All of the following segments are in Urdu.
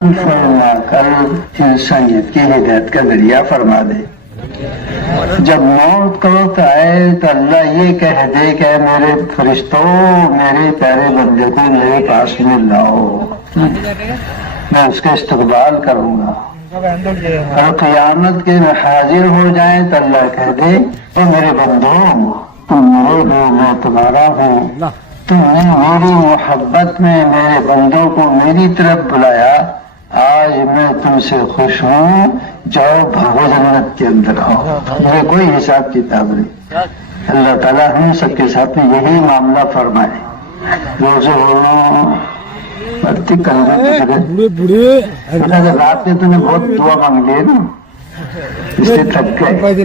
فرما کر انسانیت کی ہدایت کا ذریعہ فرما دے. جب موت کا وقت آئے تو اللہ یہ کہہ دے کہ میرے فرشتوں میرے پیارے بندے کو میرے پاس میں لاؤ، میں اس کا استقبال کروں گا. اور قیامت کے میں حاضر ہو جائیں تو اللہ کہہ دے اے میرے بندوں تم میرے ہو میں تمہارا ہوں، تم نے میری محبت میں میرے بندوں کو میری طرف بلایا، آج میں تم سے خوش ہوں، جاؤ بھاگو جنت کے اندر آؤ، مجھے کوئی حساب کتاب نہیں. اللہ تعالیٰ ہم سب کے ساتھ میں یہی معاملہ فرمائے. روزے رات میں تم نے بہت دعا مانگ لی نا، اس سے تھک گئے.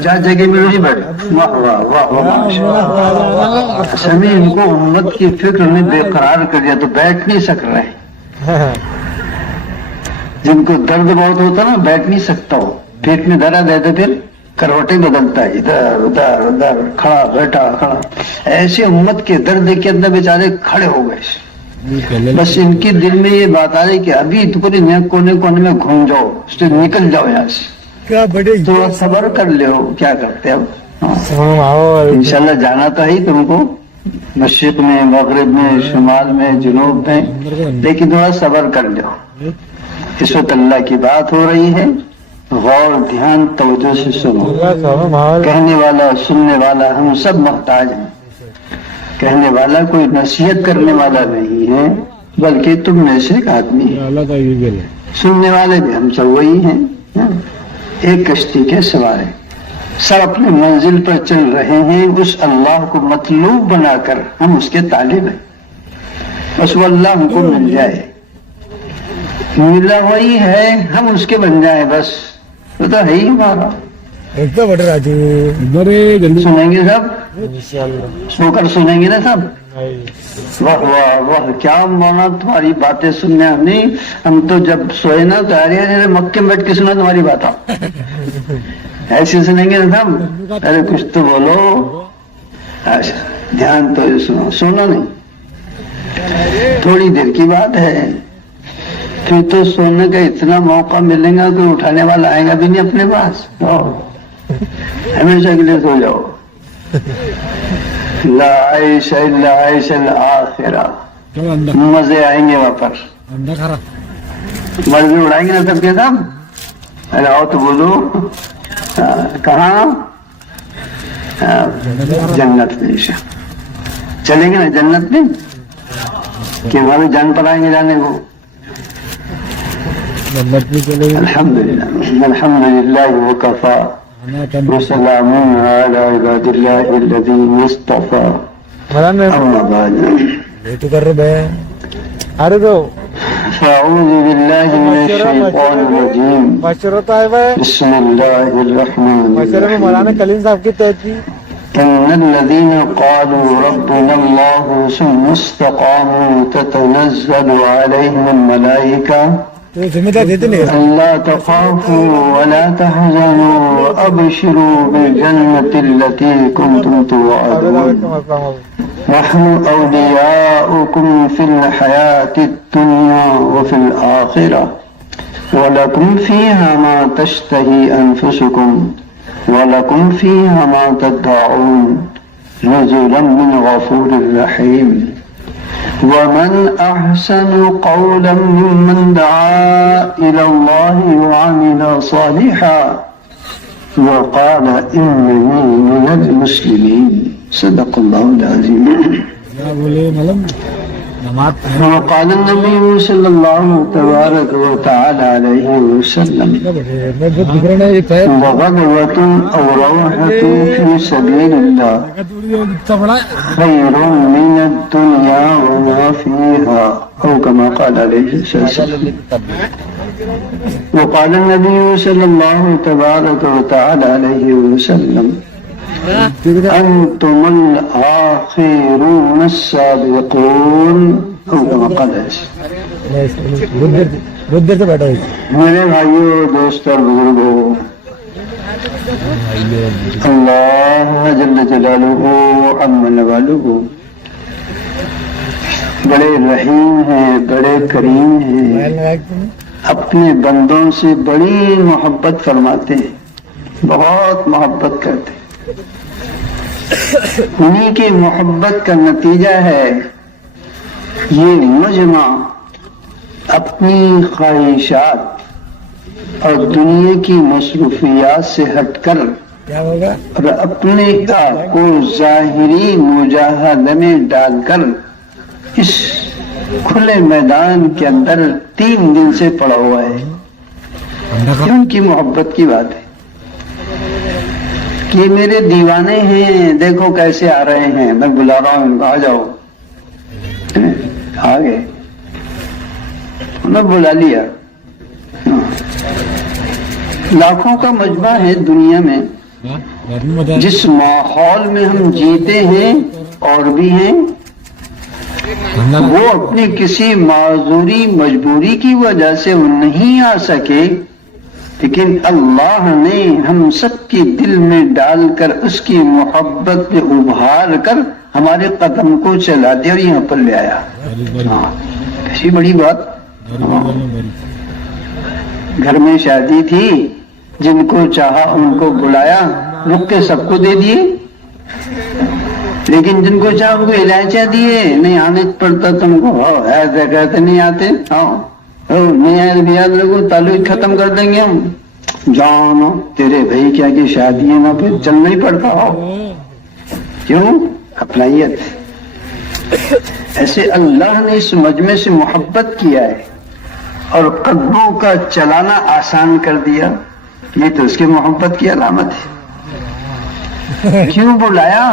جا جگہ میں نہیں بیٹھ. واہ واہ واہ، سمی ان کو امت کی فکر نے بے قرار کر دیا تو بیٹھ نہیں سک رہے. جن کو درد بہت ہوتا نا بیٹھ نہیں سکتا ہو، پیٹ میں درد ہے تو پھر کروٹیں بدلتا ہے، ادھر ادھر ادھر کھڑا بیٹھا کھڑا. ایسے امت کے درد کے اندر بیچارے کھڑے ہو گئے. بس ان کی دل میں یہ بات آ رہی کہ ابھی تو پورے کونے کونے میں گھوم جاؤ، اس سے نکل جاؤ یہاں سے. تو صبر کر لے ہو، کیا کرتے اب. انشاءاللہ جانا تو ہی تم کو، مشرق میں مغرب میں شمال میں جنوب میں، لیکن تھوڑا صبر کر لو. اس وقت اللہ کی بات ہو رہی ہے، غور دھیان توجہ سے سنو. کہنے والا سننے والا ہم سب محتاج ہیں. کہنے والا کوئی نصیحت کرنے والا نہیں ہے بلکہ تم میں سے ایک آدمی ہے. سننے والے بھی ہم سب وہی ہیں. ایک کشتی کے سوار ہیں، سب اپنی منزل پر چل رہے ہیں. اس اللہ کو مطلوب بنا کر ہم اس کے طالب ہیں. بس وہ اللہ ہم کو مل جائے، ملا وہی ہے، ہم اس کے بن جائیں بس. وہ تو ہے ہی ہمارا. سنیں گے سب، سو کر سنیں گے نا سب. واہ واہ واہ، کیا مولانا تمہاری باتیں سننے ہم تو جب سوئے نا تو ارے مکے میں بیٹھ کے سنا تمہاری بات. ایسے سنیں گے نا سب. ارے کچھ تو بولو. دھیان تو سنو، سونا نہیں، تھوڑی دیر کی بات ہے. پھر تو سونے کا اتنا موقع ملے گا کہ اٹھانے والا آئے گا بھی نہیں اپنے پاس. ہمیشہ کے لیے سو جاؤ. لا عیش الا عیش الاخرہ، مزے آئیں گے وہاں پر، مزے اڑائیں گے نا سب کے سب. ارے آؤ تو بولو. کہاں؟ جنت میں. چلیں گے نا جنت میں کہ ہمارے جان پر آئیں گے جانے کو. الحمدللہ الحمدللہ وکفا وسلام علی عباد اللہ الذین اصطفى. اما بعد فاعوذ باللہ من الشیطان الرجیم، بسم اللہ الرحمن الرحیم. ان الذین قالوا ربنا اللہ ثم استقاموا تتنزل علیہم الملائکہ ألا تخافوا ولا تحزنوا وأبشروا بالجنة التي كنتم توعدون نحن أولياؤكم في الحياة الدنيا وفي الآخرة ولكم فيها ما تشتهي أنفسكم ولكم فيها ما تدعون نزلا من غفور رحيم. ومن أحسن قولا ممن دعا إلى الله وعمل صالحا وقال إنني من المسلمين. صدق الله العظيم. وقال النبي صلى الله تبارك وتعالى عليه وسلم وغدوة أو روحة في سبيل الله خير من الدنيا وما فيها أو كما قال عليه وسلم. وقال النبي صلى الله تبارك وتعالى عليه وسلم انتم الاخرون السابقون او كما قال. میرے بھائیو دوستو اور بزرگو، اللہ جل جلالہ عم نوالہ بڑے رحیم ہیں، بڑے کریم ہیں، اپنے بندوں سے بڑی محبت فرماتے ہیں، بہت محبت کرتے ہیں۔ انہی کی محبت کا نتیجہ ہے یہ مجمع اپنی خواہشات اور دنیا کی مصروفیات سے ہٹ کر اور اپنے آپ کو ظاہری مجاہدے میں ڈال کر اس کھلے میدان کے اندر 3 دن سے پڑا ہوا ہے۔ ان کی محبت کی بات ہے کہ میرے دیوانے ہیں، دیکھو کیسے آ رہے ہیں، میں بلا رہا ہوں، آ جاؤ۔ آ گئے، انہیں بلا لیا۔ لاکھوں کا مجمع ہے دنیا میں، جس ماحول میں ہم جیتے ہیں اور بھی ہیں، وہ اپنی کسی معذوری مجبوری کی وجہ سے وہ نہیں آ سکے، لیکن اللہ نے ہم سب کے دل میں ڈال کر اس کی محبت میں ابھار کر ہمارے قدم کو چلا دیا اور یہاں پر لے آیا۔ کیسی بڑی بات۔ گھر میں شادی تھی، جن کو چاہا ان کو بلایا، رک کے سب کو دے دیے، لیکن جن کو چاہا ان کو الائچیاں دیے، نہیں آنے پڑتا تم کو، ایسے کہتے نہیں آتے، نہیں آئے تو یاد رکھو تعلق ختم کر دیں گے ہم، جانو تیرے بھائی کیا کہ شادی ہے نا، پھر چلنا ہی پڑتا ہو، کیوں؟ اپنائیت۔ ایسے اللہ نے اس مجمع سے محبت کیا ہے اور قدموں کا چلانا آسان کر دیا، یہ تو اس کی محبت کی علامت ہے۔ کیوں بلایا؟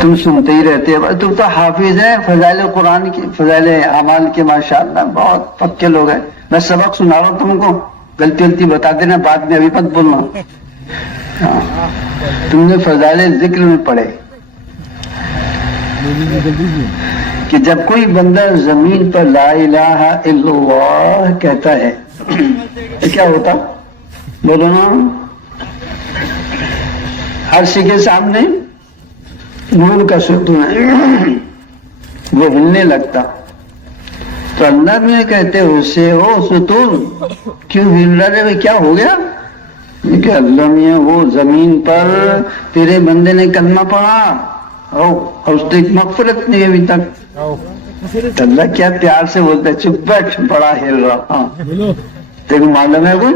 تم سنتے ہی رہتے ہو، تم تو حافظ ہے فضائل قرآن کی، فضائل اعمال کے، ماشاءاللہ بہت پکے لوگ ہیں۔ میں سبق سنا رہا ہوں تم کو، غلطی بتا دینا، بعد میں ابھی مت بولنا۔ تم نے فضائل ذکر میں پڑھے کہ جب کوئی بندہ زمین پر لا الہ الا اللہ کہتا ہے تو کیا ہوتا؟ بولو نا، عرش کے سامنے نور کا ستون ہے، وہ ہلنے لگتا، تو اللہ میں کہتے اسے او ستون کیوں ہل رہا ہے، کیا ہو گیا؟ کہ اللہ میاں وہ زمین پر تیرے بندے نے کلمہ پڑھا اور اس نے مغفرت نہیں ابھی تک۔ اللہ کیا پیار سے بولتا ہے، چپ بیٹھ، بڑا ہل رہا، تیرے معلوم ہے وہ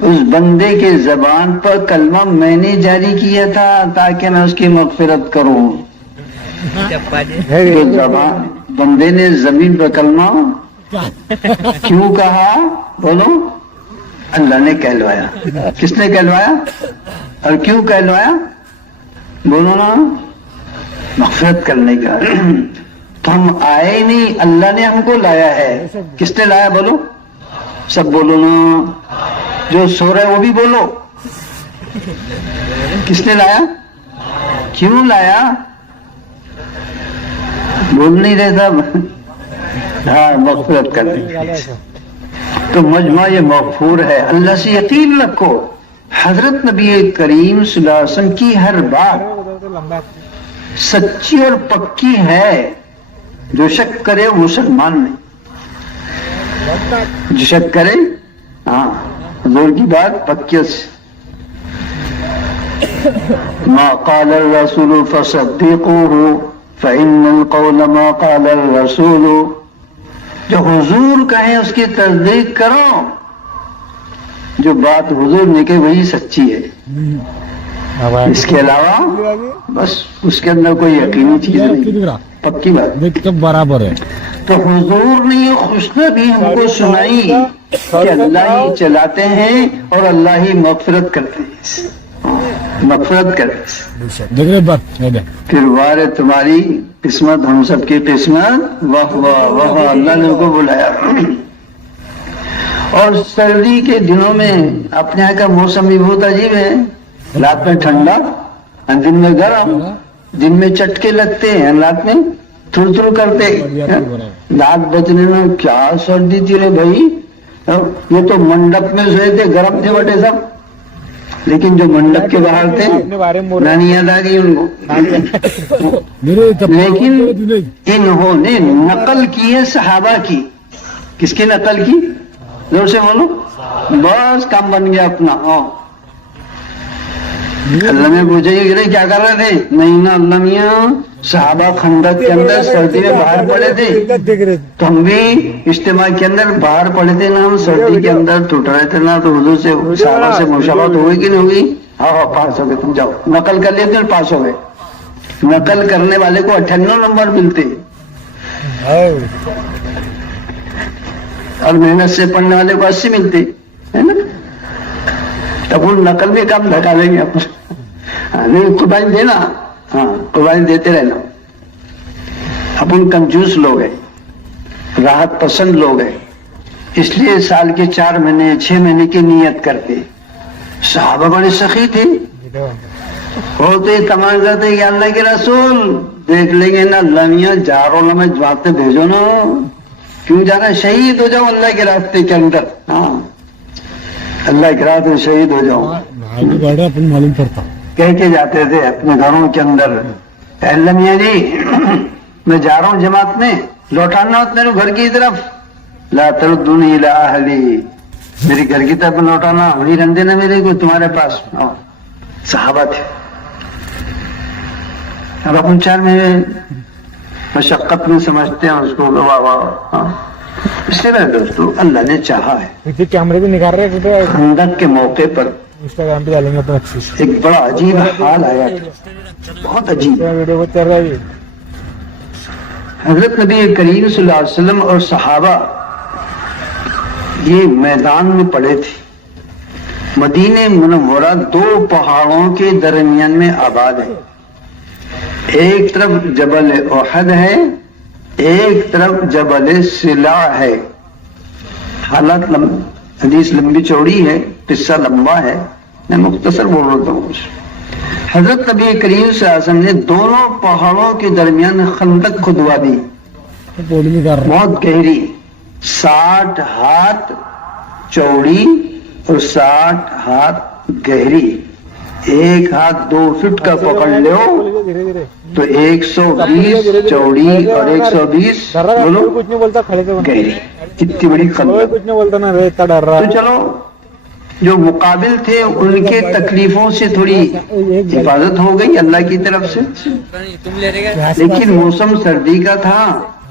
اس بندے کے زبان پر کلمہ میں نے جاری کیا تھا تاکہ میں اس کی مغفرت کروں۔ زبان بندے نے زمین پر کلمہ کیوں کہا؟ بولو، اللہ نے کہلوایا۔ کس نے کہلوایا اور کیوں کہلوایا؟ بولو نا، مغفرت کرنے کا۔ تو ہم آئے نہیں، اللہ نے ہم کو لایا ہے۔ کس نے لایا؟ بولو، سب بولو نا، جو سو رہے وہ بھی بولو، کس نے لایا؟ کیوں لایا؟ بول نہیں رہے تھا۔ ہاں، مغفرت کرنے۔ تو مجمع یہ مغفور ہے۔ اللہ سے یقین رکھو، حضرت نبی کریم صلی اللہ علیہ وسلم کی ہر بات سچی اور پکی ہے۔ جو شک کرے وہ مسلمان نہیں، جو شک کرے، ہاں حضور کی بات پکی سے۔ ما قال الرسول فصدقوه فإن القول ما قال الرسول، جو حضور کہیں اس کی تصدیق کرو، جو بات حضور نے کہی وہی سچی ہے، اس کے علاوہ بس اس کے اندر کوئی یقینی چیز نہیں، پکی بات برابر ہے۔ تو حضور نے یہ خوشخبری ہم کو سنائی کہ اللہ ہی چلاتے ہیں اور اللہ ہی مغفرت کرتے ہیں، مغفرت کرتے ہیں۔ پھر وارے تمہاری قسمت، ہم سب کی قسمت، واہ واہ واہ، اللہ نے ان کو بلایا۔ اور سردی کے دنوں میں اپنے یہاں کا موسم بھی بہت عجیب ہے، رات میں ٹھنڈا، دن میں گرم، دن میں چٹکے لگتے ہیں، رات میں تھر تھر کرتے، رات بجنے میں کیا سردی تھی رے بھائی، یہ تو منڈپ میں سوئے تھے، گرم تھے بٹے سب، لیکن جو منڈپ کے باہر تھے نانی یاد آ گئی ان کو. لیکن انہوں نے نقل کی ہے صحابہ کی. کس کی نقل کی؟ زور سے بولو. بس کام بن گیا اپنا. اللہ میں پوچھے کہ کیا کر رہے تھے؟ نہیں نا اللہ میاں صحابہ خندق کے اندر سردی میں باہر پڑے تھے تو ہم بھی اجتماع کے اندر باہر پڑے تھے نا, ہم سردی کے اندر ٹوٹ رہے تھے نا, تو حضور سے صحابہ سے مشابہت ہوئی کہ نہیں ہوئی؟ ہاں پاس ہو گئے. تم جاؤ نقل کر لیے تھے اور پاس ہو گئے. نقل کرنے والے کو 98 نمبر ملتے اور محنت سے پڑھنے والے کو 80 ملتے ہے نا. تب ان نقل بھی کم دھکا لیں گے اپنا. نہیں قربانی دینا, ہاں قربانی دیتے رہنا. اپن کنجوس لوگ ہیں, راحت پسند لوگ ہیں, اس لیے سال کے 4 مہینے 6 مہینے کی نیت کرتے. صحابہ بڑے سخی تھے, ہوتے تمام کرتے کہ اللہ کے رسول دیکھ لیں گے نا اللہ میاں جا رہا ہوں میں جواب پہ بھیجو نا, کیوں جانا؟ شہید ہو جاؤ اللہ کے راستے کے اندر. ہاں اللہ کے راستے شہید ہو جاؤ معلوم پڑتا کہہ کے جاتے تھے اپنے گھروں کے اندر. اللہ میاں جی میں جا رہا ہوں جماعت میں, لوٹانا ہو میرے گھر کی طرف. لا تردونی الی اہلی, میری گھر کی طرف لوٹانا, وہی رن دینا میرے کو تمہارے پاس. صحابہ تھے. اب اپن 4 مہینے مشقت میں سمجھتے ہیں اس کو. واہ واہ. اس لیے میرے دوستو اللہ نے چاہا ہے. کیمرے بھی نکال رہے خندق کے موقع پر انسٹاگرام پہ ڈالیں گے تو اچھی ایک بڑا عجیب حال آیا, بہت عجیب. ویڈیو کو چل رہا ہے. حضرت نبی کریم صلی اللہ علیہ وسلم اور صحابہ یہ میدان میں پڑے تھے. مدینہ منورہ 2 پہاڑوں کے درمیان میں آباد ہے. ایک طرف جبل احد ہے, ایک طرف جبل سلا ہے. حالات حدیث لمبی چوڑی ہے, قصہ لمبا ہے, میں مختصر بول رہا ہوں. حضرت نبی کریم صلی اللہ علیہ وسلم نے دونوں پہاڑوں کے درمیان خندق کھدوا دی, بہت گہری, 60 ہاتھ چوڑی اور 60 ہاتھ گہری. 1 ہاتھ 2 فٹ کا پکڑ لو تو 120 چوڑی اور 120 بولو گہری. اتنی بڑی خندق. تو چلو جو مقابل تھے ان کے تکلیفوں سے تھوڑی حفاظت ہو گئی اللہ کی طرف سے. لیکن موسم سردی کا تھا,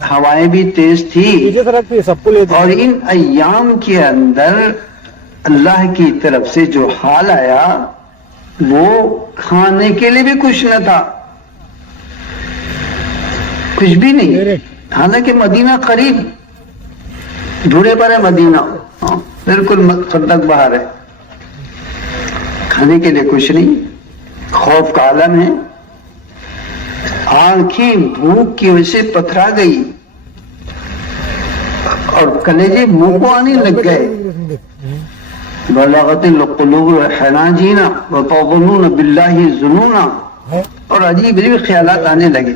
ہوائیں بھی تیز تھی, اور ان ایام کے اندر اللہ کی طرف سے جو حال آیا وہ کھانے کے لیے بھی کچھ نہ تھا, کچھ بھی نہیں. حالانکہ مدینہ قریب دھوڑے پر ہے مدینہ, بالکل خندق باہر ہے, کھانے کے لیے کچھ نہیں, خوف کا عالم ہے. آنکھیں بھوک کی وجہ سے پتھرا گئی اور کلیجے منہ کو آنے لگ گئے. بلغت القلوب حناجینا وتظنون باللہ ظنونا, اور عجیب عجیب خیالات آنے لگے.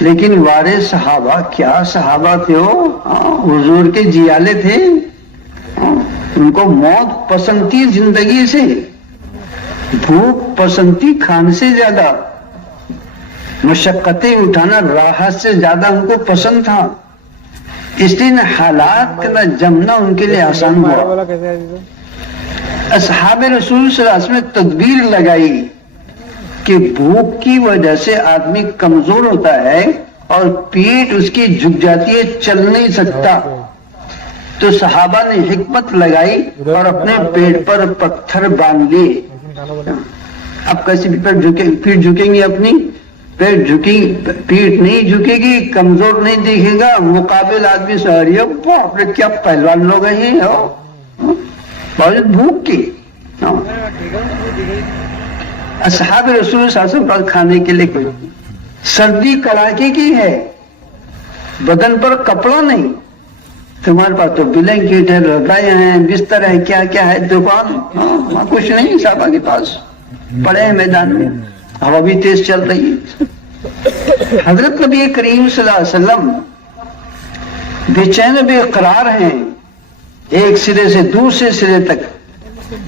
لیکن وارے صحابہ, کیا صحابہ تھے وہ, حضور کے جیالے تھے. ان کو موت پسند تھی زندگی سے, بھوک پسند تھی کھانے سے زیادہ, مشقتیں اٹھانا راحت سے زیادہ ان کو پسند تھا. اس لیے حالات کا جمنا ان کے لیے آسان ہوا. اصحاب رسول صلی اللہ علیہ وسلم نے تدبیر لگائی کہ بھوک کی وجہ سے آدمی کمزور ہوتا ہے اور پیٹ اس کی جھک جاتی ہے, چل نہیں سکتا. تو صحابہ نے حکمت لگائی اور اپنے پیٹ پر پتھر باندھ لیے. اب کیسے پیٹ جھکیں گی اپنی, پیٹ نہیں جھکے گی, کمزور نہیں دیکھے گا. مقابل آدمی سہاری ہے, کیا پہلوان لوگ ہیں بہت بھوک کی. اصحاب رسول صلی اللہ علیہ وسلم کھانے کے لیے کوئی, سردی کڑاکے کی ہے, بدن پر کپڑا نہیں. تمہارے پاس تو بلینکٹ ہے, رضائیاں ہیں, بستر ہے, کیا کیا ہے, دکان وہاں کچھ نہیں. صحابہ کے پاس پڑے ہیں میدان میں, ہوا بھی تیز چل رہی ہے. حضرت نبی کریم صلی اللہ علیہ وسلم بے چین بے قرار ہیں, ایک سرے سے دوسرے سرے تک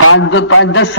5-10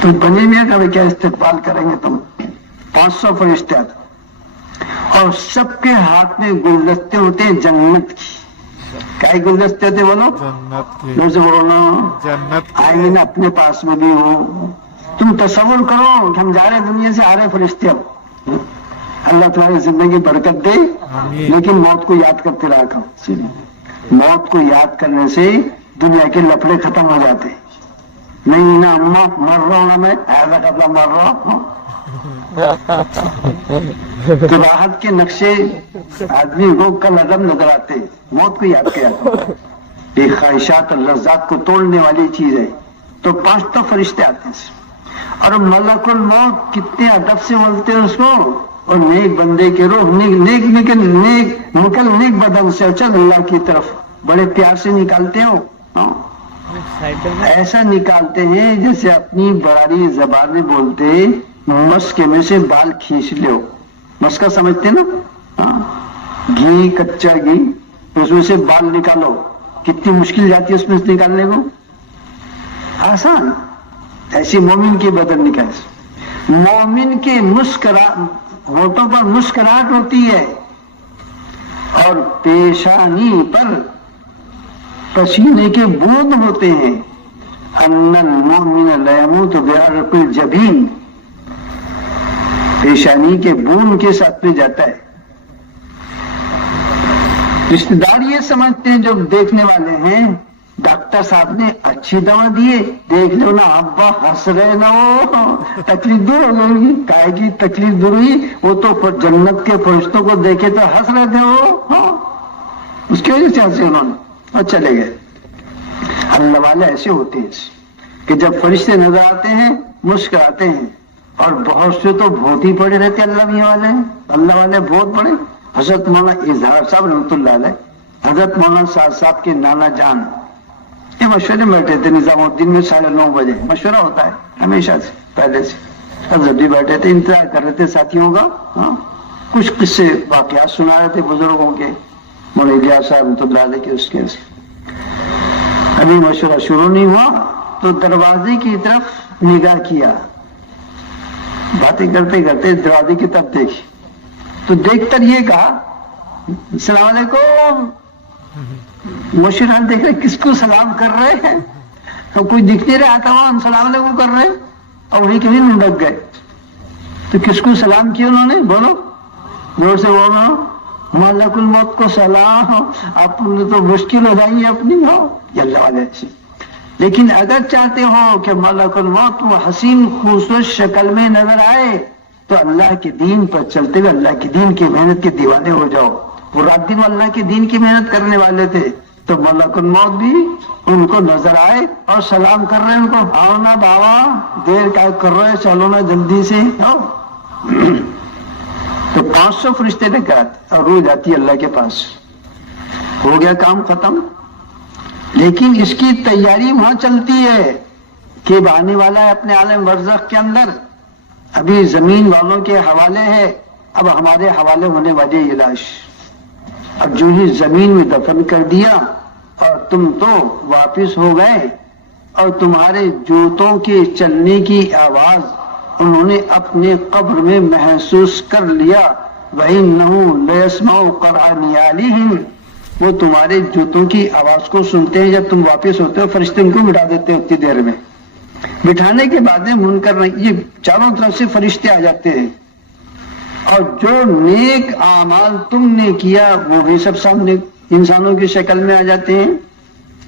تو بنی میاں کا بھی کیا استقبال کریں گے تم؟ 500 فرشتے آتے اور سب کے ہاتھ میں گلدستے ہوتے ہیں جنت کی. کیا گلدستے ہوتے بولو؟ جنت کی. جن سے بولو نا جنت کی. آئیں گے نا اپنے پاس میں بھی ہو. تم تصور کرو کہ ہم جا رہے دنیا سے آ رہے فرشتے. اب اللہ تمہاری زندگی برکت دے. آمین. لیکن موت کو یاد کرتے رہا کرو. موت کو یاد کرنے سے دنیا کے لفڑے ختم ہو جاتے. نہیں نا اماں مر رہا ہوں نا میں ایسا قبلہ مر رہا ہوں. تو راحت کے نقشے آدمی کو کل عدم نظر آتے. موت کو یاد کیا کرو. یہ خواہشات اور لذات کو توڑنے والی چیز ہے. تو 5 تو فرشتے آتے ہیں اور ملک الموت کتنے ادب سے بولتے ہیں اس کو. اور نیک بندے کے روح نیک نکل نیک بدن سے چل اللہ کی طرف بڑے پیار سے نکالتے ہو. ایسا نکالتے ہیں جیسے اپنی براری زبان میں بولتے مسکے میں سے بال کھینچ لو. مسکا سمجھتے نا؟ گھی کچا گھی اس میں سے بال نکالو. کتنی مشکل جاتی ہے اس میں سے نکالنے کو. آسان. ایسی مومن کی بدن نکال. مومن کے ہونٹوں پر مسکراہٹ ہوتی ہے اور پیشانی پر پسینے کے بوند ہوتے ہیں. ان المؤمن لا يموت بعرق الجبین. پیشانی کے بوند کے ساتھ میں جاتا ہے. رشتے دار یہ سمجھتے ہیں جو دیکھنے والے ہیں ڈاکٹر صاحب نے اچھی دوا دیے دیکھ لو نا ابا ہنس رہے نا وہ تکلیف دور ہو گئی. کائے کی تکلیف دور ہوئی. وہ تو جنت کے فرشتوں کو دیکھے تو ہنس رہے تھے وہ. اس کی وجہ سے ہنسے انہوں نے اور چلے گئے. اللہ والے ایسے ہوتے ہیں کہ جب فرشتے نظر آتے ہیں مسکراتے ہیں. اور بہت سے تو بہت ہی پڑے رہتے اللہ والے. اللہ والے بہت پڑے. حضرت مولانا اظہار صاحب رحمۃ اللہ علیہ, حضرت مولانا صاحب کے نانا جان یہ مشورے میں بیٹھے تھے نظام الدین میں 9:30 بجے. مشورہ ہوتا ہے ہمیشہ سے پہلے سے. حضرت بھی بیٹھے تھے انتظار کر رہے تھے ساتھیوں کا. کچھ قصے واقعات سنا رہے تھے بزرگوں کے مولانا الیاس صاحب رحمۃ اللہ علیہ کے. اس کے ابھی مشورہ شروع نہیں ہوا تو دروازے کی طرف نگاہ کیا. باتیں کرتے کرتے دروازے کی طرف دیکھی تو دیکھ کر یہ کہا السلام علیکم. مشران دیکھ رہے کس کو سلام کر رہے ہیں. تو کوئی دکھ نہیں رہا تھا وہاں السلام علیکم کر رہے اور وہی کبھی لڑک گئے. تو کس کو سلام کیا انہوں نے؟ بولو زور سے بولو. ملک الموت کو سلام. آپ تو مشکل ہو جائیں گے اپنی ہو یہ اللہ والے ایسے. لیکن اگر چاہتے ہو کہ ملک الموت وہ حسین خوبصورت شکل میں نظر آئے تو اللہ کے دین پر چلتے ہوئے اللہ کے دین کی محنت کے دیوانے ہو جاؤ. وہ رات دن اللہ کے دین کی محنت کرنے والے تھے تو ملک الموت بھی ان کو نظر آئے اور سلام کر رہے ہیں ان کو. آؤ نا بابا دیر کا کر رہے چلو نا جلدی سے. تو 500 فرشتے لے کر آتے اور روح جاتی ہے اللہ کے پاس. ہو گیا کام ختم. لیکن اس کی تیاری وہاں چلتی ہے کہ آنے والا ہے اپنے عالم برزخ کے اندر. ابھی زمین والوں کے حوالے ہے, اب ہمارے حوالے ہونے والی یہ لاش. اب جو ہی زمین میں دفن کر دیا اور تم تو واپس ہو گئے اور تمہارے جوتوں کے چلنے کی آواز انہوں نے اپنے قبر میں محسوس کر لیا. وَإِنَّهُ لَيَسْمَعُ قَرْعَ نِعَالِهِمْ. وہ تمہارے جوتوں کی آواز کو سنتے ہیں. جب تم واپس ہوتے ہو فرشتے ان کو بٹھا دیتے ہیں اتنی دیر میں. بٹھانے کے بعد میں منکر یہ چاروں طرف سے فرشتے آ جاتے ہیں اور جو نیک اعمال تم نے کیا وہ بھی سب سامنے انسانوں کی شکل میں آ جاتے ہیں.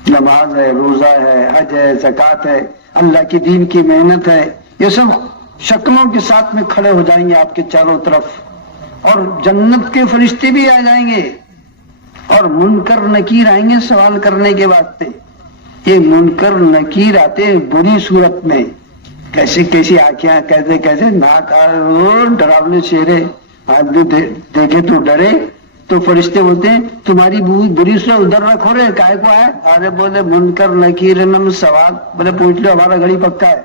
نماز ہے, روزہ ہے, حج ہے, زکوٰۃ ہے, اللہ کے دین کی محنت ہے, یہ سب شکلوں کے ساتھ میں کھڑے ہو جائیں گے آپ کے چاروں طرف. اور جنت کے فرشتے بھی آ جائیں گے اور منکر نکیر آئیں گے سوال کرنے کے واسطے. یہ منکر نکیر آتے بری صورت میں, کیسی کیسی آنکھیں, کیسے کیسے ناک, ڈراونے چہرے, آدمی دیکھے تو ڈرے. تو فرشتے بولتے ہیں تمہاری بری صورت ادھر رکھو رہے کائے کو ہے. ارے بولے منکر نکیر نم سوال. بولے پوچھ لو ہمارا گھڑی پکا ہے.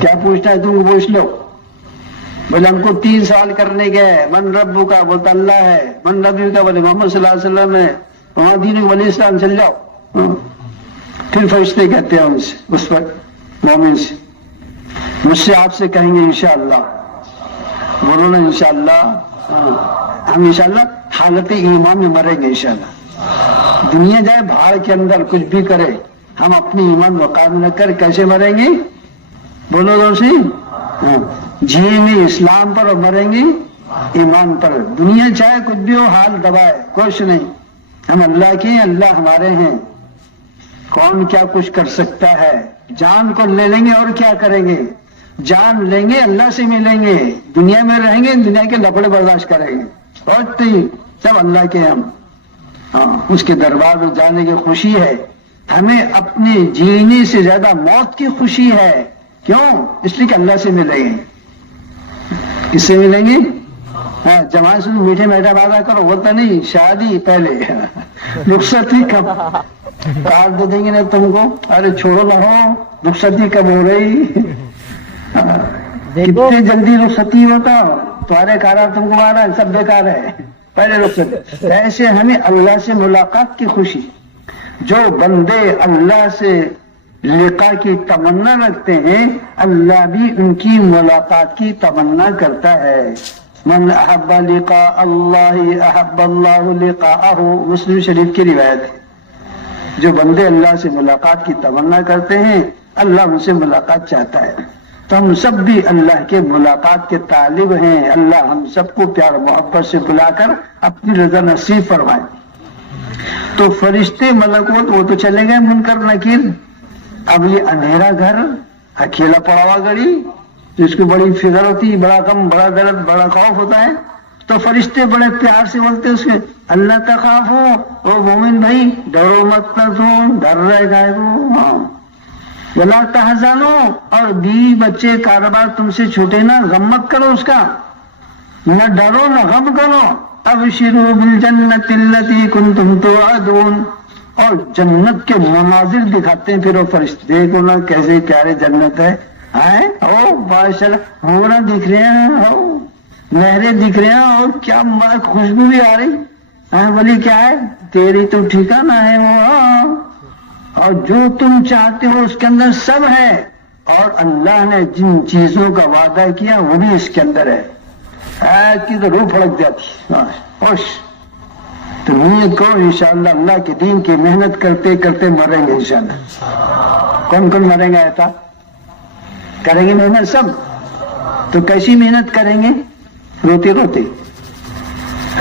کیا پوچھنا ہے تم کو پوچھ لو. بولے ہم کو 3 سوال کرنے کے ہیں. من ربو کا بولتا اللہ ہے. من نبی کا بولے محمد صلی اللہ علیہ وسلم ہے. وہاں دین ولی اسلام چل جاؤ. پھر فرشتے کہتے ہیں ان سے اس پر مومن سے مجھ سے آپ سے کہیں گے انشاءاللہ، بولو نا انشاءاللہ، ہم انشاءاللہ حالت ایمان میں مریں گے انشاءاللہ. دنیا جائے بھاڑ کے اندر کچھ بھی کرے، ہم اپنی ایمان مقام نہ کر کیسے مریں گے؟ بولو دوسری، جیئیں گے اسلام پر اور مریں گے ایمان پر. دنیا چاہے کچھ بھی ہو، حال دبائے، کچھ نہیں. ہم اللہ کے ہیں، اللہ ہمارے ہیں. کون کیا کچھ کر سکتا ہے؟ جان کو لے لیں گے اور کیا کریں گے؟ جان لیں گے، اللہ سے ملیں گے. دنیا میں رہیں گے، دنیا کے لفڑے برداشت کریں گے، اور سب اللہ کے ہم. اس کے دربار میں جانے کی خوشی ہے. ہمیں اپنے جینے سے زیادہ موت کی خوشی ہے. کیوں؟ اس لیے کہ اللہ سے ملیں گے. کس سے ملیں گے؟ جماعت سے میٹھے میٹھا وعدہ کرو، ہوتا نہیں. شادی پہلے، رخصتی کب؟ کارڈ دے دیں گے نا تم کو، ارے چھوڑو نہ ہو، رخصتی کب ہو رہی؟ کتنے جلدی رخصتی ہوتا، تمہارے کارا تم کو آ رہا ہے، سب بیکار ہے، پہلے رخصتی. ایسے ہمیں اللہ سے ملاقات کی خوشی. جو بندے اللہ سے لقاء کی تمنا رکھتے ہیں، اللہ بھی ان کی ملاقات کی تمنا کرتا ہے. من احب لقاء اللہ احب اللہ لقاءہ، مسلم شریف کی روایت ہے. جو بندے اللہ سے ملاقات کی تمنا کرتے ہیں، اللہ ان سے ملاقات چاہتا ہے. تو ہم سب بھی اللہ کے ملاقات کے طالب ہیں. اللہ ہم سب کو پیار محبت سے بلا کر اپنی رضا نصیب فرمائے. تو فرشتے ملکوت وہ تو چلے گئے منکر نکیر. اب یہ اندھیرا گھر، اکیلا پڑا ہوا گڑی، جس کو بڑی فکر ہوتی، بڑا غم، بڑا درد، بڑا خوف ہوتا ہے، تو فرشتے بڑے پیار سے بولتے اس کے، اللہ تخافو، او مومن بھائی ڈرو مت تم، ڈر رہے گا ولا تحزنو، اور بیوی بچے کاروبار تم سے چھوٹے نا، غم مت کرو اس کا، نہ ڈرو نہ غم کرو. ابشروا بالجنت التي كنتم توعدون، اور جنت کے مناظر دکھاتے ہیں پھر وہ فرشتے. دیکھو نا کیسے پیارے جنت ہے، او ماشاءاللہ، ہورا دکھ رہے ہیں، نہریں دکھ رہے ہیں، اور کیا خوشبو بھی آ رہی. بولی کیا ہے؟ تیری تو ٹھکانہ ہے وہ، اور جو تم چاہتے ہو اس کے اندر سب ہے، اور اللہ نے جن چیزوں کا وعدہ کیا وہ بھی اس کے اندر ہے. کی تو روح پھڑک جاتی. خوش تو نیت کرو انشاءاللہ اللہ کے دین کی محنت کرتے کرتے مریں گے انشاءاللہ. کون کون مریں گے؟ ایسا کریں گے محنت سب. تو کیسی محنت کریں گے؟ روتے روتے.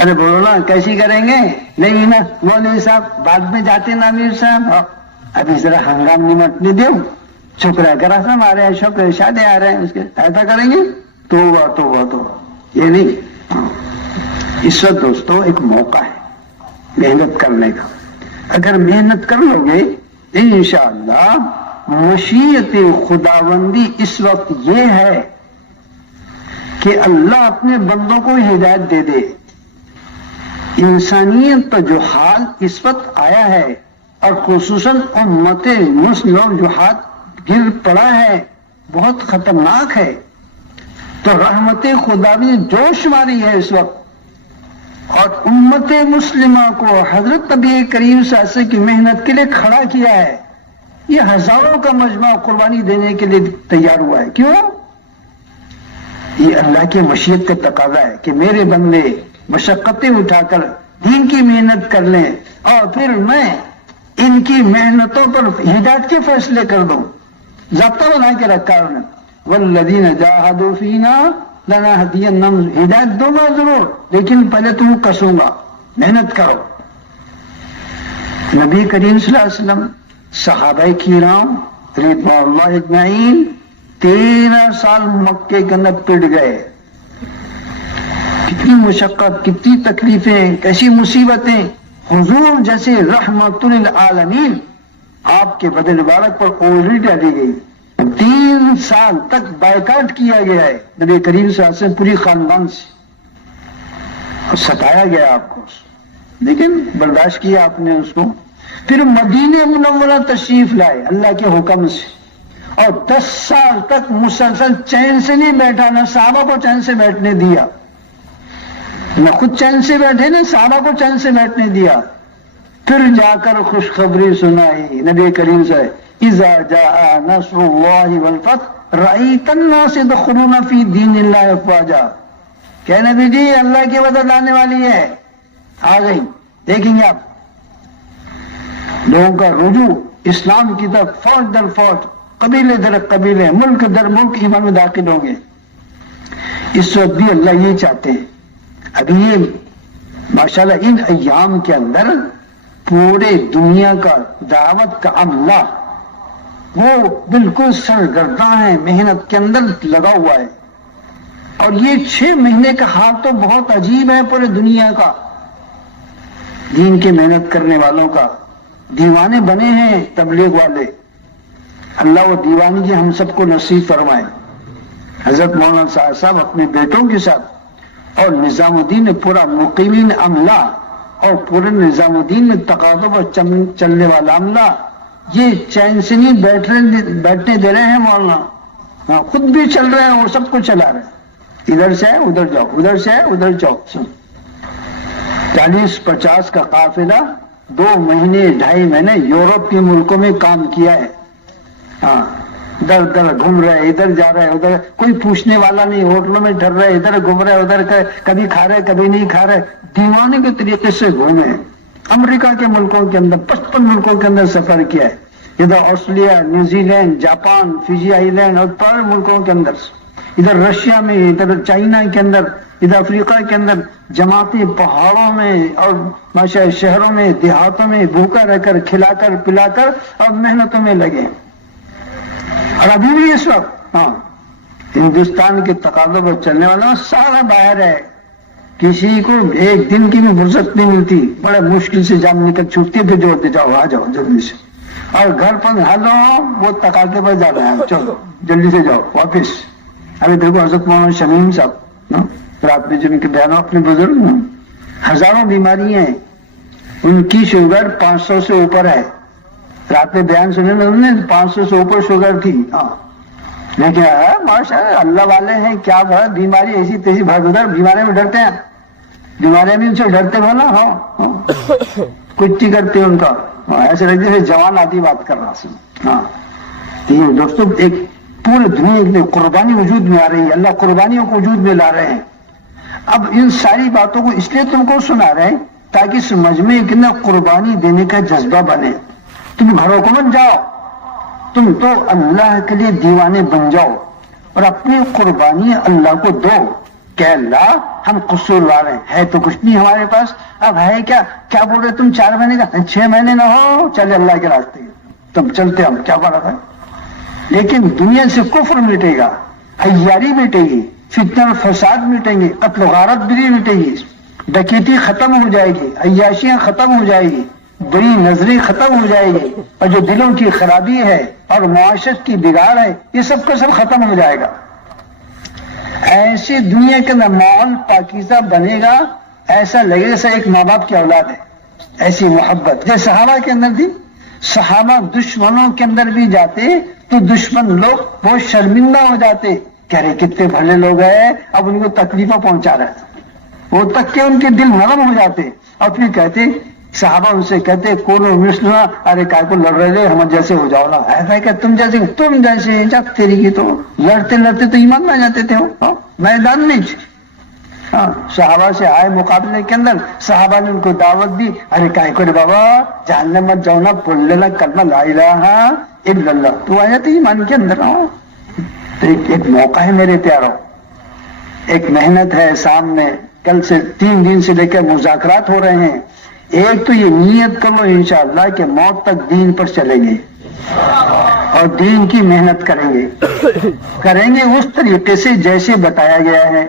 ارے بولو نا کیسی کریں گے؟ نہیں نا مولوی صاحب بعد میں جاتے نا امیر صاحب، ابھی ذرا ہنگام نمٹنے دو، شکر کرا سا ہمارے یہاں شکر شادی آ رہے ہیں، اس کے ایسا کریں گے. تو یہ نہیں. اس وقت دوستو ایک موقع ہے محنت کرنے کا. اگر محنت کر لو گے انشاءاللہ مشیت خداوندی اس وقت یہ ہے کہ اللہ اپنے بندوں کو ہدایت دے دے. انسانیت پر جو حال اس وقت آیا ہے، اور خصوصاً امت مسلم جو ہاتھ گر پڑا ہے، بہت خطرناک ہے. تو رحمت خدا بھی جوش ماری ہے اس وقت، اور امت مسلمہ کو حضرت نبی کریم صلی اللہ علیہ وسلم کی محنت کے لیے کھڑا کیا ہے. یہ ہزاروں کا مجمع قربانی دینے کے لیے تیار ہوا ہے. کیوں؟ یہ اللہ کی مشیت کا تقاضا ہے کہ میرے بندے مشقتیں اٹھا کر دین کی محنت کر لیں، اور پھر میں ان کی محنتوں پر ہدایت کے فیصلے کر دوں. ضابطہ بنا کے رکھا انہوں نے، والذین جاہدوا فینا لنہدینہم، ہدایت دوں گا ضرور، لیکن پہلے تم کسوں گا، محنت کرو. نبی کریم صلی اللہ علیہ وسلم، صحابہ کرام رضوان اللہ اجمعین 13 سال مکے کے اندر پڑ گئے. کتنی مشقت، کتنی تکلیفیں، کیسی مصیبتیں. حضور جیسے رحمت للعالمین آپ کے بدن مبارک پر اوڑھی ڈالی گئی. 3 سال تک بائیکاٹ کیا گیا ہے نبی کریم صلی اللہ علیہ وسلم پوری خاندان سے، اور ستایا گیا آپ کو، لیکن برداشت کیا آپ نے اس کو. پھر مدینہ منورہ تشریف لائے اللہ کے حکم سے، اور 10 سال تک مسلسل چین سے نہیں بیٹھا، نہ صحابہ کو چین سے بیٹھنے دیا، نہ خود چین سے بیٹھے، نہ صحابہ کو چین سے بیٹھنے دیا. پھر جا کر خوشخبری سنائی نبی کریم سے، اذا جاء نصر اللہ والفتح رأیت الناس يدخلون فی دین اللہ افواجا، کہ نبی جی اللہ کی مدد آنے والی ہے، آ گئی، دیکھیں گے آپ لوگوں کا رجوع اسلام کی طرف فوج در فوج، قبیلے در قبیلے، ملک در ملک ایمان میں داخل ہوں گے۔ اس وقت بھی اللہ یہ چاہتے ہیں۔ ابھی یہ ماشاءاللہ ان ایام کے اندر پورے دنیا کا دعوت کا عملہ وہ بالکل سرگرداں ہے، محنت کے اندر لگا ہوا ہے، اور یہ 6 مہینے کا حال تو بہت عجیب ہے پورے دنیا کا، دین کے محنت کرنے والوں کا۔ دیوانے بنے ہیں تبلیغ والے، اللہ وہ دیوانگی ہم سب کو نصیب فرمائے۔ حضرت مولانا صاحب اپنے بیٹوں کے ساتھ اور نظام الدین پورا مقیمین عملہ اور پورے نظام الدین میں تقاضوں پر چلنے والا عملہ، یہ چین سے نہیں بیٹھنے دے رہے ہیں مولانا، خود بھی چل رہے ہیں اور سب کو چلا رہے ہیں، ادھر سے ہے ادھر جاؤ، ادھر سے ہے ادھر جاؤ۔ 40-50 کا قافلہ 2 مہینے 2.5 مہینے یورپ کے ملکوں میں کام کیا ہے، ادھر ادھر گھوم رہے، ادھر جا رہے ادھر، کوئی پوچھنے والا نہیں، ہوٹلوں میں ٹھہر رہے، ادھر گھوم رہے ادھر، کبھی کھا رہے کبھی نہیں کھا رہے، دیوانے کے طریقے سے گھومے۔ امریکہ کے ملکوں کے اندر 55 ملکوں کے اندر سفر کیا ہے، ادھر Australia, New Zealand, Japan, Fiji island اور سارے ملکوں کے اندر، ادھر رشیا میں، ادھر چائنا کے اندر، ادھر افریقہ کے اندر، جماعتی پہاڑوں میں اور ماشاء شہروں میں دیہاتوں میں بھوکا رہ کر کھلا کر پلا کر اور محنتوں میں لگے۔ اور ابھی بھی اس وقت ہندوستان کے تقاضوں پر چلنے والا سارا باہر ہے، کسی کو ایک دن کی بھی فرصت نہیں ملتی، بڑے مشکل سے جام نکل چھوٹتی ہے، پھر جوڑتے جاؤ آ جاؤ جلدی سے، اور گھر پر ہلو وہ تقاضے پر جا رہے ہیں، چلو جلدی سے جاؤ واپس۔ ابھی دیکھو حضرت مولانا شمیم صاحب رات میں جن کے بیانوں اپنے بزرگ، ہزاروں بیماریاں ہیں، ان کی شوگر 500 سے اوپر ہے، رات میں بیان سنے نا انہوں نے 500 سے اوپر شوگر تھی، لیکن ماشاء اللہ والے ہیں، کیا بڑا بیماری ایسی تیسی بھر ادھر، بیماری میں ڈرتے ہیں، بیماری میں ان سے ڈرتے ہو نا، کچھ کرتے ان کا، ایسے لگتے ہیں جوان آدھی بات کر رہا۔ دوستوں ایک پورے دنیا میں قربانی وجود میں آ رہی ہے، اللہ قربانیوں کو وجود میں لا رہے ہیں۔ اب ان ساری باتوں کو اس لیے تم کو سنا رہے ہیں تاکہ سمجھ میں کتنا قربانی دینے کا جذبہ بنے۔ تم گھروں کو مت جاؤ، تم تو اللہ کے لیے دیوانے بن جاؤ اور اپنی قربانی اللہ کو دو کہ اللہ ہم قصوروار ہیں، ہے تو کچھ نہیں ہمارے پاس، اب ہے کیا بول رہے تم 4 مہینے کا، 6 مہینے نہ ہو چلے اللہ کے راستے، تب چلتے ہم، کیا بڑا ہے۔ لیکن دنیا سے کفر مٹے گا، عیاری مٹے گی، فتنہ و فساد مٹیں گے، قتل و غارت بھی مٹے گی، ڈکیتی ختم ہو جائے گی، عیاشیاں ختم ہو جائے گی، بری نظری ختم ہو جائے گی، اور جو دلوں کی خرابی ہے اور معاشرت کی بگاڑ ہے یہ سب کا سب ختم ہو جائے گا۔ ایسی دنیا کے اندر ماحول پاکیزہ بنے گا، ایسا لگے جیسا ایک ماں باپ کی اولاد ہے، ایسی محبت جیسے صحابہ کے اندر تھی۔ صحابہ دشمنوں کے اندر بھی جاتے تو دشمن لوگ بہت شرمندہ ہو جاتے، کہہ رہے کتنے بھلے لوگ ہیں، اب ان کو تکلیفیں پہنچا رہے ہیں، وہ تک کہ ان کے دل نرم ہو جاتے، اور پھر کہتے صحابہ ان سے کہتے کونو مثلنا، ارے کائے کو لڑ رہے ہم جیسے ہو جاؤ نا، ایسا کہ تم جیسے جب تیری کی تو لڑتے لڑتے تو ایمان میں جاتے تھے، میدان میں صحابہ سے آئے مقابلے کے اندر، صحابہ نے ان کو دعوت دی، ارے کائے کو رے بابا جہنم مت جاؤ نا، بول لینا کلمہ لا الہ الا اللہ، تو آیا تو ایمان کے اندر آؤ۔ تو ایک موقع ہے میرے پیاروں، ایک محنت ہے سامنے، کل سے 3 دن سے لے کے مذاکرات ہو رہے ہیں۔ ایک تو یہ نیت کر لو انشاءاللہ کہ موت تک دین پر چلیں گے اور دین کی محنت کریں گے اس طریقے سے جیسے بتایا گیا ہے۔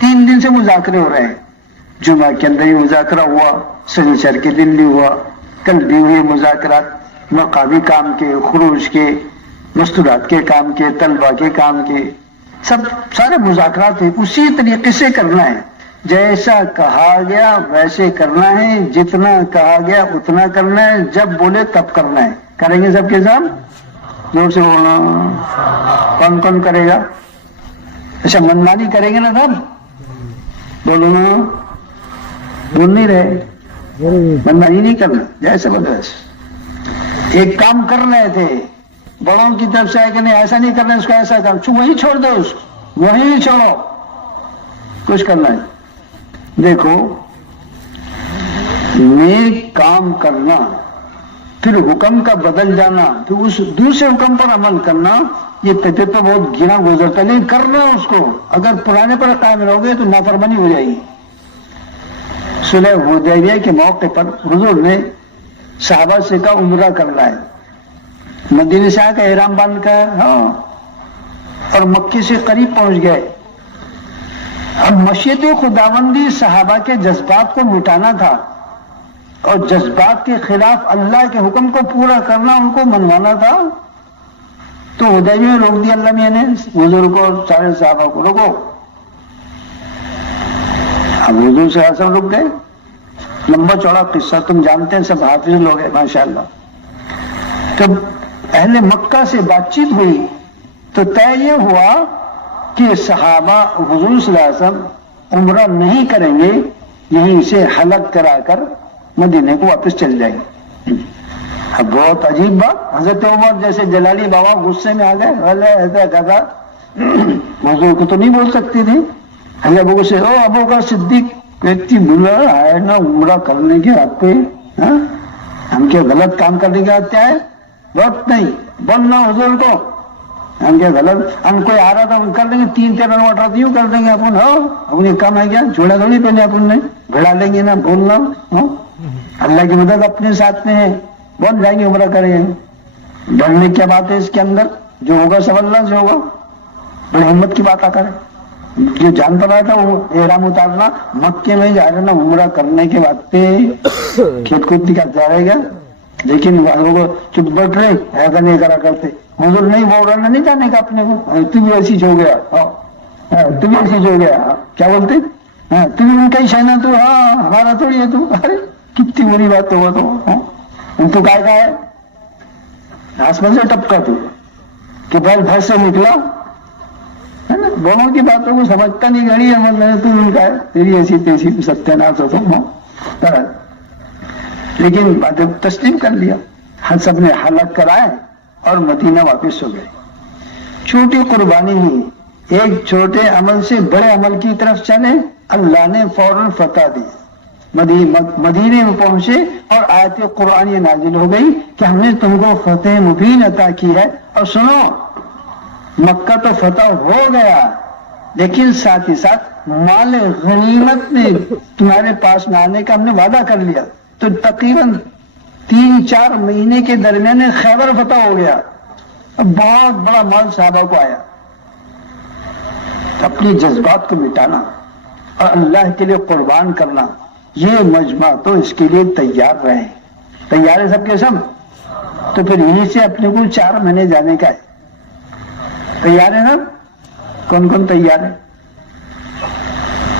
3 دن سے مذاکرے ہو رہے ہیں، جمعہ کے اندر ہی مذاکرہ ہوا، سنیچر کے دن بھی ہوا، کل بھی ہوئے مذاکرات، مقامی کام کے، خروج کے، مستورات کے کام کے، طلبہ کے کام کے، سارے مذاکرات ہیں۔ اسی طریقے سے کرنا ہے، جیسا کہا گیا ویسے کرنا ہے، جتنا کہا گیا اتنا کرنا ہے، جب بولے تب کرنا ہے۔ کریں گے سب کے ساتھ؟ زور سے بولنا، کون کون کرے گا؟ اچھا منمانی کریں گے نا سب؟ بولو نا، بول نہیں رہے، منمانی نہیں کرنا، جیسے بولے ویسے۔ ایک کام کر رہے تھے، بڑوں کی طرف سے ہے کہ نہیں ایسا نہیں کرنا اس کو ایسا کرنا، وہیں چھوڑ دو اس کو، وہیں چھوڑو، کچھ کرنا ہے۔ دیکھو نیک کام کرنا، پھر حکم کا بدل جانا، پھر اس دوسرے حکم پر عمل کرنا، یہ تجھے تو بہت گنا گزرتا، لیکن کر لو اس کو۔ اگر پرانے پر قائم رہو گے تو نافرمانی ہو جائے گی۔ صلح حدیبیہ کے موقع پر حضور نے صحابہ سے کہا عمرہ کرنا ہے، مدینے سے آ کے احرام باندھ کر اور مکے سے قریب پہنچ گئے۔ اب مشیت خداوندی صحابہ کے جذبات کو مٹانا تھا اور جذبات کے خلاف اللہ کے حکم کو پورا کرنا، ان کو منوانا تھا، تو حدیبیہ میں روک دیا اللہ میاں نے حضور کو اور سارے صحابہ کو، روکو۔ اب حضور سے ایسا رک گئے، لمبا چوڑا قصہ تم جانتے ہیں، سب حافظ لوگ ہیں ماشاءاللہ۔ جب اہل مکہ سے بات چیت ہوئی تو طے یہ ہوا کہ صحابہ حضور صلی اللہ علیہ وسلم عمرہ نہیں کریں گے، یہیں سے حلق کرا کر مدینے کو واپس چل جائیں گے۔ اب بہت عجیب بات، حضرت عمر جیسے جلالی بابا غصے میں آ گئے، ایسا کہا حضور کو تو نہیں بول سکتی تھی۔ حضرت ابو سے او ابو کا صدیق ویکتی بلا ہے نا عمرہ کرنے کے آپ پہ، ہم کیا غلط کام کرنے کے آتے ہیں؟ وقت نہیں بولنا حضور کو، ہم کیا غلط، ہم کوئی آ رہا تھا ہم کر دیں گے، 3 نوٹ رہا یوں کر دیں گے اپن، اپنی کام ہے کیا، جوڑا تھوڑی پہنے اپن نے، بھڑا لیں گے نا، بولنا اللہ کی مدد اپنے ساتھ میں ہے، بول جائیں گے عمرہ کریں گے۔ ڈرنے کیا بات ہے اس کے اندر، جو ہوگا سب اللہ سے ہوگا، بڑی ہمت کی بات آ کر جو جان پڑا تھا وہ احرام اتارنا مکے میں جا رہا نا عمرہ کرنے کے بعد پہ کھیت کود نکالتا رہے گا، لیکن چپ بیٹھ رہے ایسا نہیں کرا کرتے، حضور نہیں بول رہا نہیں جانے کا اپنے کو، تو بھی ایسی ہو گیا، تو بھی ایسی ہو گیا، کیا بولتے تو بھی ان کا ہی شہنا تو، ہمارا تھوڑی ہے تو، ارے کتنی بری بات ہوگا تو کہا ہے آسمان سے ٹپکا تو کہ بیل بھر سے نکلا ہے نا، دونوں کی باتوں کو سمجھتا نہیں، گھڑی ہے تو ان کا ہے تیری ایسی تیسی ستیہ ناش ہوتا، لیکن بات تسلیم کر لیا، ہر سب نے حلق کرائے اور مدینہ واپس ہو گئے۔ چھوٹی قربانی ہوئی، ایک چھوٹے عمل سے بڑے عمل کی طرف چلے، اللہ نے فوراً فتح دی، مدینے میں پہنچے اور آیت قرآن یہ نازل ہو گئی کہ ہم نے تم کو فتح مبین عطا کی ہے، اور سنو مکہ تو فتح ہو گیا لیکن ساتھ ہی ساتھ مال غنیمت میں تمہارے پاس نہ آنے کا ہم نے وعدہ کر لیا، تو تقریباً 3-4 مہینے کے درمیان خیبر فتح ہو گیا، بہت بڑا مال صحابہ کو آیا۔ اپنی جذبات کو مٹانا اور اللہ کے لیے قربان کرنا، یہ مجمع تو اس کے لیے تیار رہے، تیار ہے سب کے سب، تو پھر یہیں سے اپنے کو 4 مہینے جانے کا ہے، تیار ہے نا؟ کون کون تیار ہے؟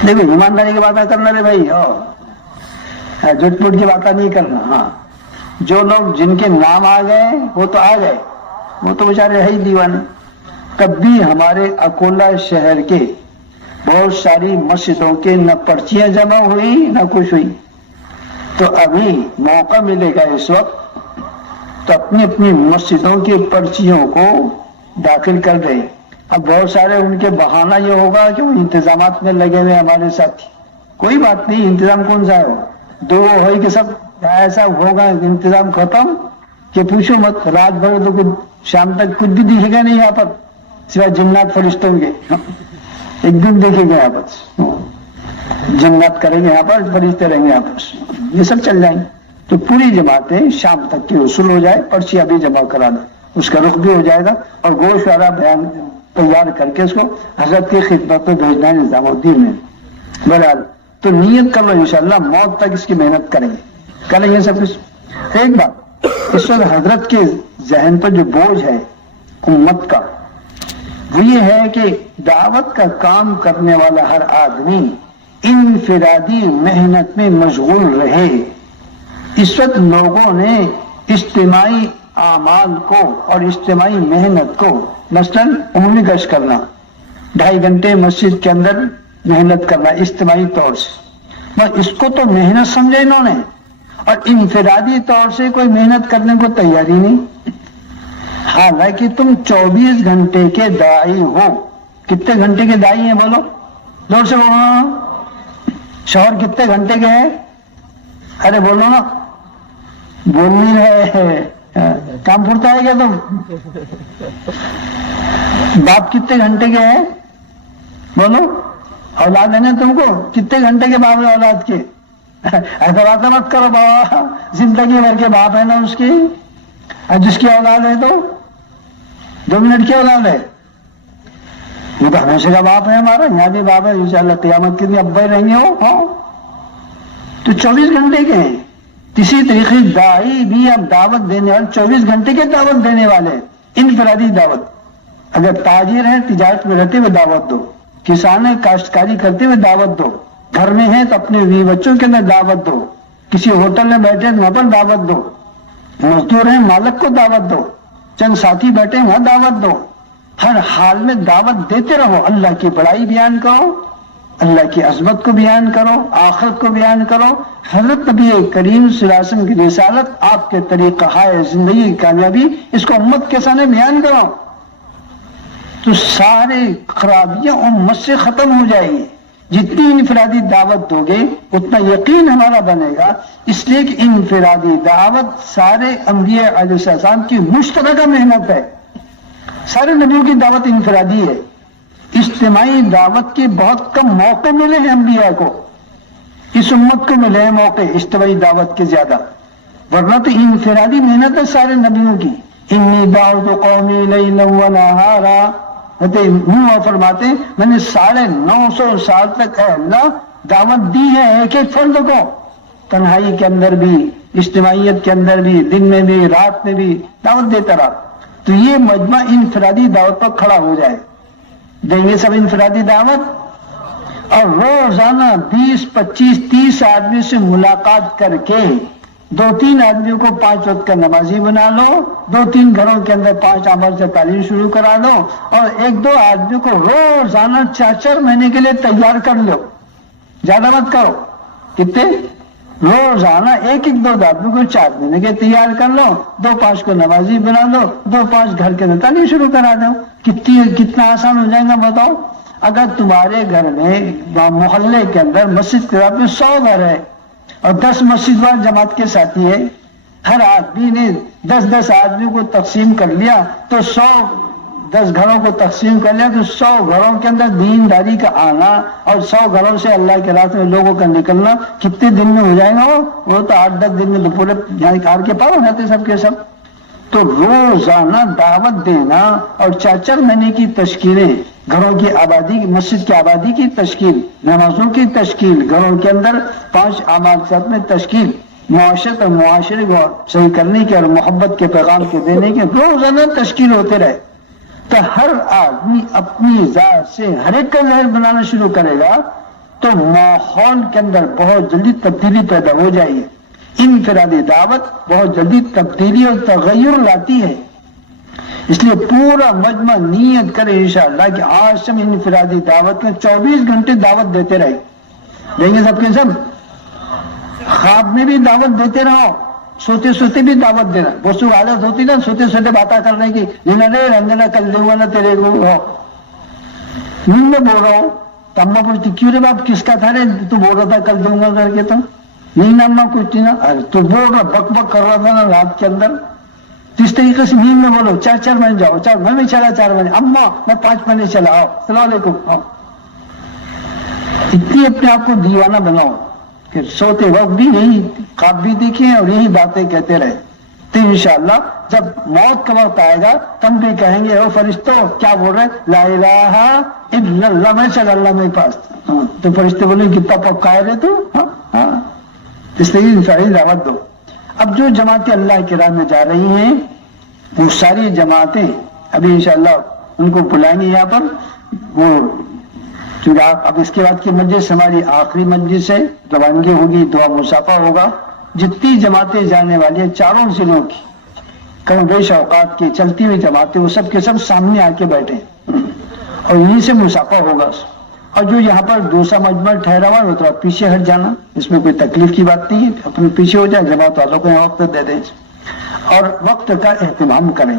دیکھو ایمانداری کی باتیں کرنا رے بھائی، جھوٹ پوٹ کی باتیں نہیں کرنا۔ ہاں جو لوگ جن کے نام آ گئے وہ تو آ گئے، وہ تو بیچارے ہے ہی دیوانے۔ تب بھی ہمارے اکولا شہر کے بہت ساری مسجدوں کے نہ پرچیاں جمع ہوئی نہ کچھ ہوئی، تو ابھی موقع ملے گا اس وقت تو اپنی اپنی مسجدوں کی پرچیوں کو داخل کر دیں۔ اب بہت سارے ان کے بہانہ یہ ہوگا کہ وہ انتظامات میں لگے ہوئے ہمارے ساتھی، کوئی بات نہیں، انتظام کون سا ہے، دو ہوئی کہ سب ایسا ہوگا انتظام ختم کہ پوچھو مت، رات بھر تو کچھ شام تک کچھ بھی دکھے گا نہیں یہاں پر سوائے جنات فرشتوں کے، ایک دن دیکھیں گے یہاں پر جنات کریں گے، یہاں پر فرشتے رہیں گے یہاں پر، یہ سب چل جائیں گے، تو پوری جماعتیں شام تک کی وصول ہو جائے، پرچیاں بھی جمع کرا دیں، اس کا رخ بھی ہو جائے گا، اور گوشت والا بیان تیار کر کے اس کو حضرت کی خدمت میں بھیجنا ہے نظام الدین میں۔ بہرحال تو نیت کر لو، انشاءاللہ موت تک اس کی محنت کریں گے سب کچھ۔ ایک بات اس وقت حضرت کے ذہن پر جو بوجھ ہے امت کا، وہ یہ ہے کہ دعوت کا کام کرنے والا ہر آدمی انفرادی محنت میں مشغول رہے۔ اس وقت لوگوں نے اجتماعی اعمال کو اور اجتماعی محنت کو، مثلاً عمومی گشت کرنا، 2.5 گھنٹے مسجد کے اندر محنت کرنا اجتماعی طور سے، بس اس کو تو محنت سمجھے انہوں نے، اور انفرادی طور سے کوئی محنت کرنے کو تیاری نہیں۔ حالانکہ تم 24 گھنٹے کے داعی ہو. کتنے گھنٹے کے داعی ہیں بولو؟ زور سے بولو. شوہر کتنے گھنٹے کے ہیں؟ ارے بولو نا. بول نہیں رہے. کام پھرتا ہے کیا تم؟ باپ کتنے گھنٹے کے ہیں بولو؟ اولاد ہے نا تم کو؟ کتنے گھنٹے کے باپ ہے اولاد کے؟ ایسا بات مت کرو بابا. زندگی بھر کے باپ ہے نا اس کی. اور جس کی اولاد ہے تو 2 منٹ کی اولاد ہے. وہ تو ہمیشہ کا باپ ہے ہمارا. یہاں بھی باپ ہے انشاءاللہ قیامت کے بھی ابا ہی رہیں گے وہ. ہاں تو 24 گھنٹے کے ہیں. اسی طریقے داعی بھی اب دعوت دینے والے 24 گھنٹے کے دعوت دینے والے. انفرادی دعوت. اگر تاجر ہیں تجارت میں رہتے ہوئے دعوت دو. کسان ہیں کاشتکاری کرتے ہوئے دعوت دو. گھر میں ہیں تو اپنے بیوی بچوں کے اندر دعوت دو. کسی ہوٹل میں بیٹھے وہاں پر دعوت دو. مزدور ہیں مالک کو دعوت دو. چند ساتھی بیٹھے وہاں دعوت دو. ہر حال میں دعوت دیتے رہو. اللہ کی بڑائی بیان کرو, اللہ کی عظمت کو بیان کرو, آخرت کو بیان کرو. حضرت نبی کریم صلی اللہ علیہ وسلم کی رسالت, آپ کے طریقہ ہائے زندگی کی کامیابی, اس کو امت کے سامنے بیان کرو تو سارے خرابیاں امت سے ختم ہو جائیں گی. جتنی انفرادی دعوت دو گے اتنا یقین ہمارا بنے گا. اس لیے کہ انفرادی دعوت سارے انبیاء علیہ السلام کی مشترکہ محنت ہے. سارے نبیوں کی دعوت انفرادی ہے. اجتماعی دعوت کے بہت کم موقع ملے ہیں انبیاء کو. اس امت کو ملے ہیں موقع اجتماعی دعوت کے زیادہ, ورنہ تو انفرادی محنت ہے سارے نبیوں کی. انی دعوت قومی لیلا و نہارا. نوح فرماتے ہیں میں نے 950 سال تک اے اللہ دعوت دی ہے ایک ایک فرد کو, تنہائی کے اندر بھی, اجتماعیت کے اندر بھی, دن میں بھی, رات میں بھی دعوت دیتا رہا. تو یہ مجمع انفرادی دعوت پر کھڑا ہو جائے. دیں گے سب انفرادی دعوت, اور روزانہ 20 25 30 آدمی سے ملاقات کر کے 2-3 آدمیوں کو 5 وقت کا نمازی بنا لو. 2-3 گھروں کے اندر 5 عمل سے تعلیم شروع کرا دو, اور 1-2 آدمیوں کو روزانہ 4-4 مہینے کے لیے تیار کر لو. زیادہ مت کرو. کتنے؟ روزانہ 1-2 آدمیوں کو 4 مہینے کے تیار کر لو. 2-5 کو نمازی بنا دو. 2-5 گھر کے اندر تعلیم شروع کرا دو. کتنا آسان ہو جائے گا بتاؤ. اگر تمہارے گھر میں محلے کے اندر مسجد کے میں 100 گھر ہے اور 10 مسجد وال جماعت کے ساتھی ہے, ہر آدمی نے 10 آدمیوں کو تقسیم کر لیا تو 10 گھروں کو تقسیم کر لیا تو 100 گھروں کے اندر دینداری کا آنا اور 100 گھروں سے اللہ کے راستے میں لوگوں کا نکلنا کتنے دن میں ہو جائے گا؟ وہ تو 8-10 دن میں تو پورے یہاں کار کے پار ہو جاتے سب کے سب. تو روزانہ دعوت دینا اور 4-4 مہینے کی تشکیلیں, گھروں کی آبادی, مسجد کی آبادی کی تشکیل, نمازوں کی تشکیل, گھروں کے اندر 5 اعمال میں تشکیل, معاشرت اور معاشرے کو صحیح کرنے کے اور محبت کے پیغام کے دینے کے روزانہ تشکیل ہوتے رہے تو ہر آدمی اپنی ذات سے ہر ایک کا ظاہر بنانا شروع کرے گا تو ماحول کے اندر بہت جلدی تبدیلی پیدا ہو جائے گی. انفرادی دعوت بہت جلدی تبدیلی اور تغیر لاتی ہے. اس لیے پورا مجمع نیت کرے انشاءاللہ کہ آج سے ہم انفرادی دعوت میں 24 گھنٹے دعوت دیتے رہے. دیں گے سب کے سب. خواب میں بھی دعوت دیتے رہو, سوتے سوتے بھی دعوت دینا. بہت سی عادت ہوتی نا سوتے سوتے باتیں کرنے کی, رنگنا کل دوں گا نا تیرے کو. نیند میں بول رہا ہوں تو اماں پوچھتی کیوں رے باپ کس کا تھا رے تو بول رہا تھا کل دوں گا کر کے. تو نیند اماں پوچھتی نا تو بول رہا بک بک کر رہا تھا نا رات کے اندر. اس طریقے سے نیند میں بولو 4 مہینے جاؤ, 4 مہینے چلا 4 مہینے, اماں میں 5 مہینے چلا, آؤ السلام علیکم آؤ. اتنی اپنے آپ کو دیوانہ بناؤ کہ سوتے وقت بھی یہی خواب بھی دیکھیں اور یہی باتیں کہتے رہے. تو انشاءاللہ جب موت کا وقت آئے گا تم بھی کہیں گے او فرشتوں کیا بول رہے لا الہ الا اللہ, میں چل اللہ میرے پاس. تو فرشتے بولے کہ پاپا کہہ رہے تو اس لیے انفرادی دعوت دو. اب جو جماعتیں اللہ کی راہ میں جا رہی ہیں وہ ساری جماعتیں ابھی انشاءاللہ ان کو بلائیں گے یہاں پر. وہ چونکہ اب اس کے بعد کی مجلس ہماری آخری مجلس ہے, روانگی ہوگی, دعا مصافحہ ہوگا. جتنی جماعتیں جانے والی ہیں 4 ضلعوں کی کم بیش اوقات کی چلتی ہوئی جماعتیں وہ سب کے سب سامنے آ کے بیٹھے اور یہیں سے مصافحہ ہوگا. اور جو یہاں پر دوسرا مجمع ٹھہرا ہوا ہے وہ تھوڑا پیچھے ہٹ جانا, اس میں کوئی تکلیف کی بات نہیں ہے, اپنے پیچھے ہو جائے, جماعت والوں کو یہاں وقت دے دیں اور وقت کا اہتمام کریں.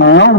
9